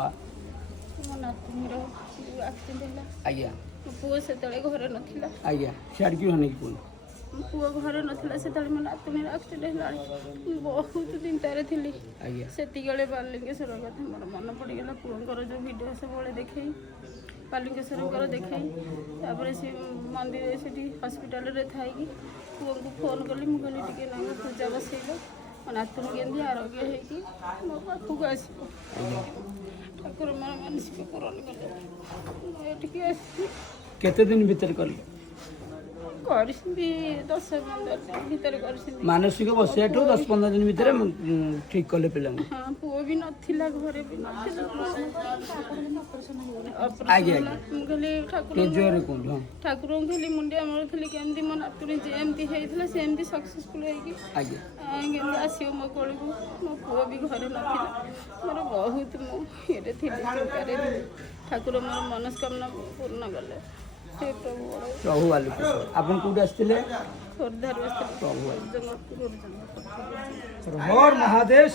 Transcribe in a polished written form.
माँ ମୋ ନାତୁଣୀର ଆକ୍ସିଡେଣ୍ଟ ହେଲା। आज्ञा ମୋ ପୁଅ ସେତେବେଳେ ଘରେ ନଥିଲା। आज्ञा सियाड़ क्यों होने की कौन ମୋ ପୁଅ ଘରେ ନଥିଲା ସେତେବେଳେ ମୋ ନାତୁଣୀର ଆକ୍ସିଡେଣ୍ଟ ହେଲାଣି। ମୁଁ ବହୁତ ଚିନ୍ତାରେ ଥିଲି। आज्ञा ସେତିକିବେଳେ ବାଲିଙ୍ଗେଶ୍ୱର କଥା ମୋର ମନେ ପଡ଼ିଗଲା। ପୁଅଙ୍କର ଯେଉଁ ଭିଡ଼ିଓ ସବୁବେଳେ ଦେଖେଇ ବାଲିଙ୍ଗେଶ୍ୱରଙ୍କର ଦେଖେଇ ତାପରେ ସେ ମନ୍ଦିର ସେଠି ହସ୍ପିଟାଲରେ ଥାଇକି ପୁଅଙ୍କୁ ଫୋନ୍ କଲି। ମୁଁ କହିଲି ଟିକେ ନାଙ୍କୁ ପୂଜା ବସେଇବ ମୋ ନାତୁଣୀ କେମିତି ଆରୋଗ୍ୟ ହେଇକି ମୋ ପାଖକୁ ଆସିବ। ଠାକୁର ମୋର ମାନସିକ ପୂରଣ କଲେ। ମୁଁ ଏଠିକି ଆସିଛି केते दिन भीतर कल କରିଛନ୍ତି 10-15 ଦିନ ଭିତରେ କରିଛନ୍ତି। मानसिक बसिया 10-15 दिन भीतर ठीक कले पिला ହଁ ପୁଅ ବି ନଥିଲା ଘରେ ବି ନଥିଲା। ଆଜ୍ଞା, ଅପରେସନ୍ ହେଲା। ମୁଁ କହିଲି के जोरे कौन हाँ ଠାକୁରଙ୍କୁ ଖାଲି ମୁଣ୍ଡିଆ ମାରୁଥିଲି କେମିତି ମୋ ନାତୁଣୀ ଯେମିତି ହେଇଥିଲା ସେମିତି ସକ୍ସେସଫୁଲ୍ ହେଇକି आज्ञा କେମିତି ଆସିବ ମୋ କୋଳକୁ। ମୋ ପୁଅ ବି ଘରେ ନଥିଲା। ମୋର ବହୁତ ମୁଁ ଇଏରେ ଥିଲି ଚିନ୍ତାରେ ଥିଲି। ଠାକୁର ମୋର ମନସ୍କାମନା ପୂର୍ଣ୍ଣ କଲେ। ସେ ପ୍ରଭୁ ବଡ଼ प्रभु वाली आपन कोठी आस्थिले ଖୋର୍ଦ୍ଧାରୁ ଆସିଥିଲେ। प्रभु ଗୁରୁଜନ हर महादेव।